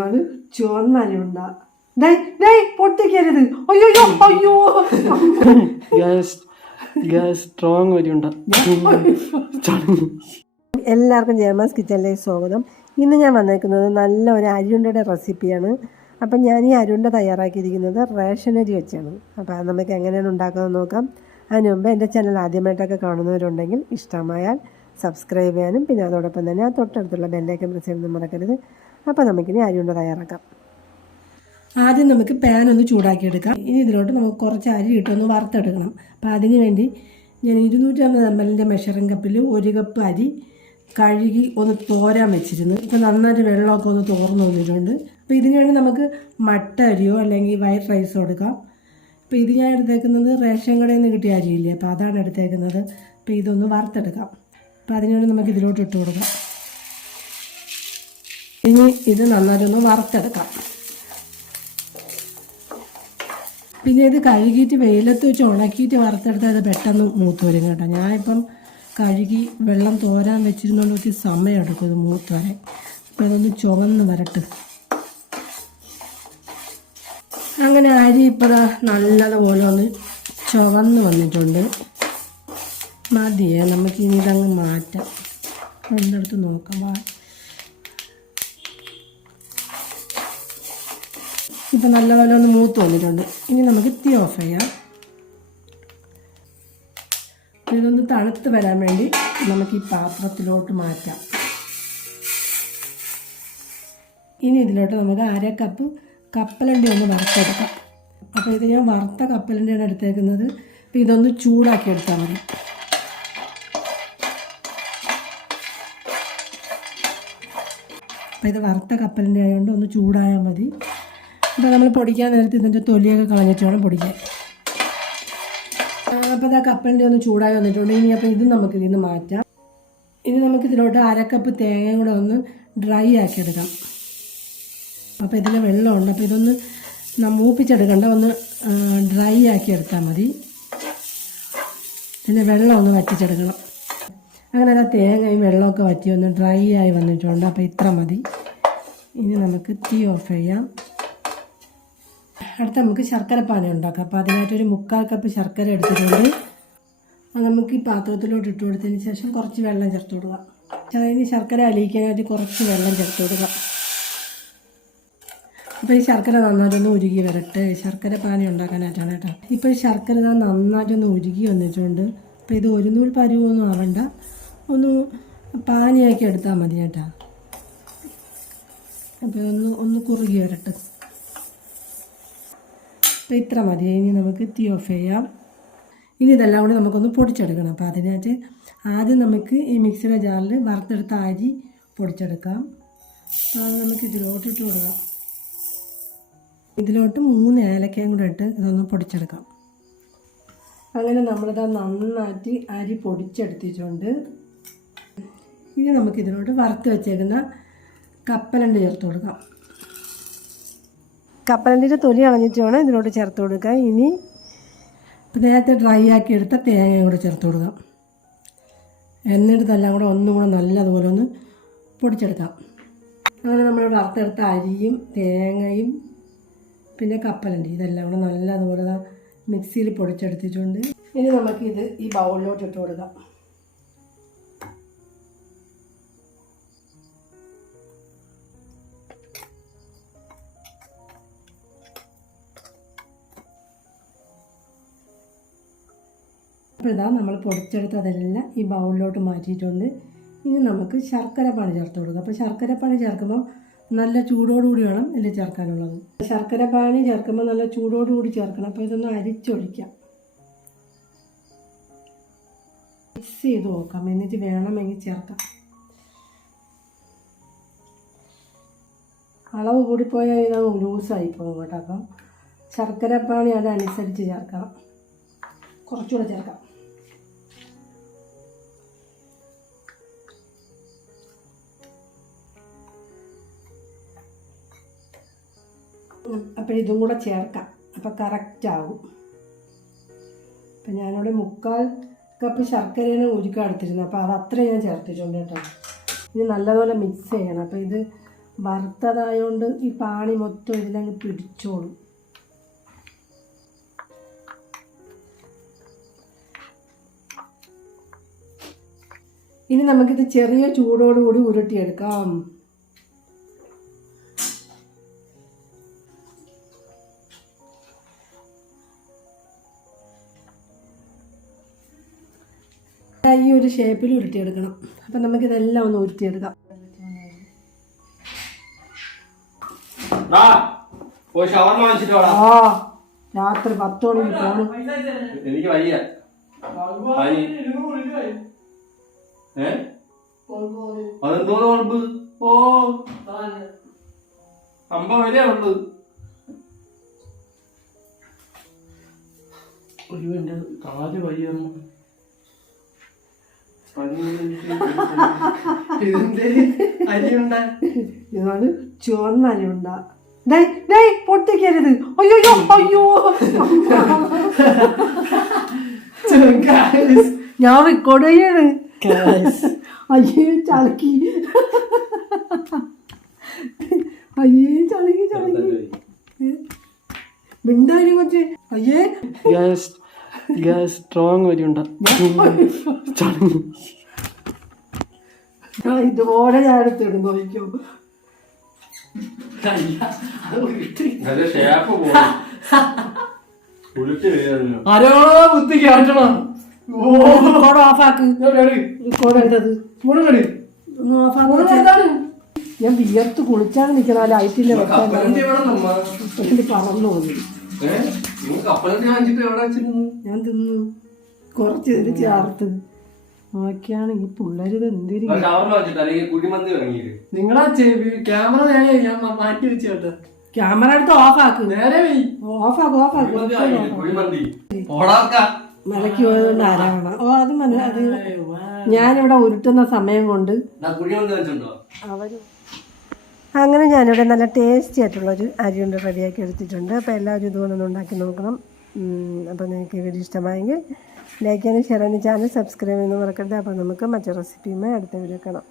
അത് ചുവന്ന പൊട്ടിക്കരുത്. അയ്യോ. അയ്യോ സ്ട്രോങ് എല്ലാവർക്കും ജയമാസ് കിച്ചണിലേക്ക് സ്വാഗതം. ഇന്ന് ഞാൻ വന്നേക്കുന്നത് നല്ല ഒരു അരിയുണ്ടയുടെ റെസിപ്പിയാണ്. അപ്പം ഞാൻ ഈ അരിയുണ്ട തയ്യാറാക്കിയിരിക്കുന്നത് റേഷൻ അരി വെച്ചാണ്. അപ്പോൾ അത് നമുക്ക് എങ്ങനെയാണ് ഉണ്ടാക്കുന്നത് നോക്കാം. അതിന് മുമ്പ് എന്റെ ചാനൽ ആദ്യമായിട്ടൊക്കെ കാണുന്നവരുണ്ടെങ്കിൽ ഇഷ്ടമായാൽ സബ്സ്ക്രൈബ് ചെയ്യാനും പിന്നെ അതോടൊപ്പം തന്നെ ആ തൊട്ടടുത്തുള്ള ബെല്ലൈക്കൻ പ്രസ് ചെയ്യാനും മറക്കരുത്. അപ്പോൾ നമുക്കിനി അരി കൊണ്ട് തയ്യാറാക്കാം. ആദ്യം നമുക്ക് പാൻ ഒന്ന് ചൂടാക്കിയെടുക്കാം. ഇനി ഇതിലോട്ട് നമുക്ക് കുറച്ച് അരി ഇട്ടൊന്ന് വറുത്തെടുക്കണം. അപ്പോൾ അതിന് വേണ്ടി ഞാൻ ഇരുന്നൂറ്റമ്പത് എം എല്ലിന്റെ മെഷറിംഗ് കപ്പിൽ ഒരു കപ്പ് അരി കഴുകി ഒന്ന് തോരാൻ വെച്ചിരുന്നു. ഇപ്പോൾ നന്നായിട്ട് വെള്ളമൊക്കെ ഒന്ന് തോർന്നു വന്നിട്ടുണ്ട്. അപ്പോൾ ഇതിന് വേണ്ടി നമുക്ക് മട്ട അരിയോ അല്ലെങ്കിൽ വൈറ്റ് റൈസോ എടുക്കാം. അപ്പോൾ ഇത് ഞാൻ എടുത്തേക്കുന്നത് റേഷൻ കടയിൽ നിന്ന് കിട്ടിയ അരിയില്ലേ? അപ്പോൾ അതാണ് എടുത്തേക്കുന്നത്. അപ്പോൾ ഇതൊന്ന് വറുത്തെടുക്കാം. അപ്പോൾ അതിനുവേണ്ടി നമുക്ക് ഇതിലോട്ട് ഇട്ട് കൊടുക്കാം. ഇനി ഇത് നന്നായിട്ടൊന്ന് വറുത്തെടുക്കാം. പിന്നെ ഇത് കഴുകിയിട്ട് വെയിലത്ത് വെച്ച് ഉണക്കിയിട്ട് വറുത്തെടുത്താൽ ഇത് പെട്ടെന്ന് മൂത്ത് വരും കേട്ടോ. ഞാനിപ്പം കഴുകി വെള്ളം തോരാൻ വെച്ചിരുന്നോണ്ട് ഒത്തിരി സമയം എടുക്കും ഇത് മൂത്ത് വരാൻ. അപ്പോൾ അതൊന്ന് ചുവന്ന് വരട്ട്. അങ്ങനെ അരി ഇപ്പോൾ നല്ലതുപോലെ ഒന്ന് ചുവന്ന് വന്നിട്ടുണ്ട്. മതിയേ നമുക്ക് ഇനി ഇതങ്ങ് മാറ്റാം. ഒന്നെടുത്ത് നോക്കാം ഇപ്പം നല്ലപോലെ ഒന്ന് മൂത്ത് വന്നിട്ടുണ്ട്. ഇനി നമുക്ക് തീ ഓഫ് ചെയ്യാം. ഇതൊന്ന് തണുത്ത് വരാൻ വേണ്ടി നമുക്ക് ഈ പാത്രത്തിലോട്ട് മാറ്റാം. ഇനി ഇതിലോട്ട് നമുക്ക് അര കപ്പ് കപ്പലണ്ടി ഒന്ന് വറുത്തെടുക്കാം. അപ്പോൾ ഇത് ഞാൻ വറുത്ത കപ്പലണ്ടിയാണ് എടുത്തേക്കുന്നത്. അപ്പോൾ ഇതൊന്ന് ചൂടാക്കി എടുത്താൽ മതി. ഇത് വറുത്ത കപ്പലിന്റെ ആയതുകൊണ്ട് ഒന്ന് ചൂടായാൽ മതി. അപ്പോൾ നമ്മൾ പൊടിക്കാൻ നേരത്തെ ഇതിന്റെ തൊലിയൊക്കെ കളഞ്ഞിട്ട് വേണം പൊടിക്കാൻ. അപ്പോൾ ആ കപ്പലിന്റെ ഒന്ന് ചൂടായി വന്നിട്ടുണ്ട്. ഇനി അപ്പോൾ ഇത് നമുക്ക് ഇതിൽ നിന്ന് മാറ്റാം. ഇനി നമുക്ക് ഇതിലോട്ട് അരക്കപ്പ് തേങ്ങയും കൂടെ ഒന്ന് ഡ്രൈ ആക്കി എടുക്കാം. അപ്പോൾ ഇതിൽ വെള്ളമുണ്ട്. അപ്പോൾ ഇതൊന്ന് മൂപ്പിച്ചെടുക്കണ്ട. ഒന്ന് ഡ്രൈ ആക്കി എടുത്താൽ മതി. ഇതിന്റെ വെള്ളം ഒന്ന് വറ്റിച്ചെടുക്കണം. അങ്ങനെ ആ തേങ്ങയും വെള്ളമൊക്കെ വറ്റി ഒന്ന് ഡ്രൈ ആയി വന്നിട്ടുണ്ട്. അപ്പോൾ ഇത്ര മതി. ഇനി നമുക്ക് തീ ഓഫ് ചെയ്യാം. അടുത്ത നമുക്ക് ശർക്കര പാന ഉണ്ടാക്കാം. അപ്പോൾ അതിനായിട്ടൊരു മുക്കാൽ കപ്പ് ശർക്കര എടുത്തിട്ടുണ്ട്. അത് നമുക്ക് ഈ പാത്രത്തിലോട്ട് ഇട്ട് കൊടുത്തതിന് ശേഷം കുറച്ച് വെള്ളം ചേർത്ത് കൊടുക്കുക. അതിന് ശർക്കര അലിയിക്കാനായിട്ട് കുറച്ച് വെള്ളം ചേർത്ത് കൊടുക്കുക. അപ്പോൾ ഈ ശർക്കര നന്നായിട്ടൊന്ന് ഉരുകി വരട്ടെ. ശർക്കര പാനി ഉണ്ടാക്കാനായിട്ടാണ് കേട്ടോ. ഇപ്പോൾ ശർക്കര നന്നായിട്ടൊന്ന് ഉരുകി വന്നിട്ടുണ്ട്. അപ്പോൾ ഇത് ഒരു നൂൽ പരുവൊന്നും ആവണ്ട. ഒന്ന് പാനിയാക്കി എടുത്താൽ മതി കേട്ടോ. അപ്പോൾ ഒന്ന് ഒന്ന് കുറുകി വരട്ടെ. അപ്പോൾ ഇത്ര മതി. ഇനി നമുക്ക് തീ ഓഫ് ചെയ്യാം. ഇനി ഇതെല്ലാം കൂടി നമുക്കൊന്ന് പൊടിച്ചെടുക്കണം. അപ്പോൾ അതിനായിട്ട് ആദ്യം നമുക്ക് ഈ മിക്സിയുടെ ജാറിൽ വറുത്തെടുത്ത അരി പൊടിച്ചെടുക്കാം. അപ്പോൾ അത് നമുക്ക് ഇതിലോട്ട് ഇട്ട് കൊടുക്കാം. ഇതിലോട്ട് മൂന്ന് ഏലക്കയും കൂടെ ഇട്ട് ഇതൊന്ന് പൊടിച്ചെടുക്കാം. അങ്ങനെ നമ്മളിത് നന്നായിട്ട് അരി പൊടിച്ചെടുത്തിട്ടുണ്ട്. ഇനി നമുക്ക് ഇതിലോട്ട് വറുത്ത് വെച്ചേക്കുന്ന കപ്പലണ്ടി ചേർത്ത് കൊടുക്കാം. കപ്പലണ്ടിന്റെ തൊലി അളഞ്ഞിട്ട് വേണം ഇതിലോട്ട് ചേർത്ത് കൊടുക്കുക ഇനി നേരത്തെ ഡ്രൈ ആക്കി എടുത്ത തേങ്ങയും കൂടെ ചേർത്ത് കൊടുക്കാം. എന്നിട്ട് ഇതെല്ലാം കൂടെ ഒന്നും കൂടെ നല്ലതുപോലെ ഒന്ന് പൊടിച്ചെടുക്കാം. അങ്ങനെ നമ്മൾ വറുത്തെടുത്ത അരിയും തേങ്ങയും പിന്നെ കപ്പലണ്ടി ഇതെല്ലാം കൂടെ നല്ലതുപോലെ മിക്സിയിൽ പൊടിച്ചെടുത്തിട്ടുണ്ട്. ഇനി നമുക്കിത് ഈ ബൗളിലോട്ട് ഇട്ട് കൊടുക്കാം. ഇതാ നമ്മൾ പൊടിച്ചെടുത്ത് അതെല്ലാം ഈ ബൗളിലോട്ട് മാറ്റിയിട്ടുണ്ട്. ഇനി നമുക്ക് ശർക്കര പാനി ചേർത്ത് കൊടുക്കാം അപ്പോൾ ശർക്കര പാനി ചേർക്കുമ്പോൾ നല്ല ചൂടോടുകൂടി വേണം ഇതിൽ ചേർക്കാനുള്ളത്. ശർക്കര പാനി ചേർക്കുമ്പോൾ നല്ല ചൂടോടുകൂടി ചേർക്കണം. അപ്പോൾ ഇതൊന്ന് അരിച്ചൊഴിക്കാം. മിക്സ് ചെയ്ത് നോക്കാം. എന്നിട്ട് വേണമെങ്കിൽ ചേർക്കാം. അളവ് കൂടിപ്പോയാൽ ഇത് ലൂസായി പോകും കേട്ടോ. അപ്പം ശർക്കര പാനി അതനുസരിച്ച് ചേർക്കണം. കുറച്ചുകൂടെ ചേർക്കാം. അപ്പോൾ ഇതും കൂടെ ചേർക്കാം. അപ്പോൾ കറക്റ്റാവും അപ്പം ഞാനിവിടെ മുക്കാൽ കപ്പ് ശർക്കരയാണ് ഉരുക്കം എടുത്തിരുന്നത് അപ്പോൾ അത് അത്രയും ഞാൻ ചേർത്തിട്ടുണ്ട് കേട്ടോ. ഇനി നല്ലപോലെ മിക്സ് ചെയ്യണം. അപ്പോൾ ഇത് വറുത്തതായതുകൊണ്ട് ഈ പാണി മൊത്തം ഇതിലങ്ങ് പിടിച്ചോളും. ഇനി നമുക്കിത് ചെറിയ ചൂടോടുകൂടി ഉരുട്ടിയെടുക്കാം. ഈ ഒരു ഷേപ്പിൽ ഉരുട്ടിയെടുക്കണം. അപ്പം നമുക്കിതെല്ലാം ഒന്ന് ഉരുട്ടിയെടുക്കാം. ആ രാത്രി പത്ത് മണിക്ക് പോണം. എനിക്ക് വയ്യ. അതെന്തോ കുഴപ്പ് ഓ. വലിയ ഉണ്ട് ഒരു കാൽ വയ്യ ഇതാണ് ചുവന്ന അരിയുണ്ട. പൊട്ടിക്കരുത്. അയ്യോ. അയ്യോ ഞാൻ റെക്കോർഡ് ചെയ്യാണ്. അയ്യേ ചളക്കി. അയ്യേ ചളക്കി ചളക്കി. മിണ്ടാരി കൊച്ചേ. അയ്യേ. ഗ്യാസ് ഗ്യാസ് സ്ട്രോങ് വരിയുണ്ട ഇതുപോലെ ഞാൻ എടുത്തിടും വരികയായിരുന്നു ആരോടോ ബുദ്ധി കാട്ടണം റെക്കോർഡ് ഓഫാക്ക് റെക്കോർഡ് എടുത്തത്. ഒന്ന് ഓഫാക്ക് ഞാൻ വിയർത്ത് കുളിച്ചാണ് നിൽക്കുന്ന ലൈറ്റിന്റെ വെക്കാൻ എനിക്ക് പറന്നു പോയി. ഞാൻ തിന്നു. കുറച്ച് ചേർത്ത്. നോക്കിയാണ് ഈ പിള്ളേര് ഇത് എന്തിരി ഷവർമ വാങ്ങിച്ചിട്ട് അല്ലെങ്കിൽ കുഴിമന്തി വാങ്ങിയിട്ട് നിങ്ങളാ ക്യാമറ നേരെ ഞാൻ മാറ്റി വെച്ചു കേട്ടോ. ക്യാമറ എടുത്ത് ഓഫാക്ക് നേരെ ഓഫാക്ക് ഓഫാക്ക് മലക്ക് പോയതുകൊണ്ട് ആരാണ് ഓ അത് മന അത് ഞാനിവിടെ ഉരുട്ടുന്ന സമയം കൊണ്ട് അവർ അങ്ങനെ ഞാനിവിടെ നല്ല ടേസ്റ്റി ആയിട്ടുള്ളൊരു അരിയുണ്ട് റെഡിയാക്കി എടുത്തിട്ടുണ്ട്. അപ്പോൾ എല്ലാവരും ഇതുപോലെ ഒന്ന് ഉണ്ടാക്കി നോക്കണം. അപ്പോൾ നിങ്ങൾക്ക് വീഡിയോ ഇഷ്ടമായെങ്കിൽ ലൈക്ക് ചെയ്യാനും ഷെയർ ചെയ്യാനും ചാനൽ സബ്സ്ക്രൈബ് ചെയ്യുന്ന മറക്കരുത്. അപ്പോൾ നമുക്ക് മറ്റു റെസിപ്പിയുമായി അടുത്ത വീഡിയോ കാണാം.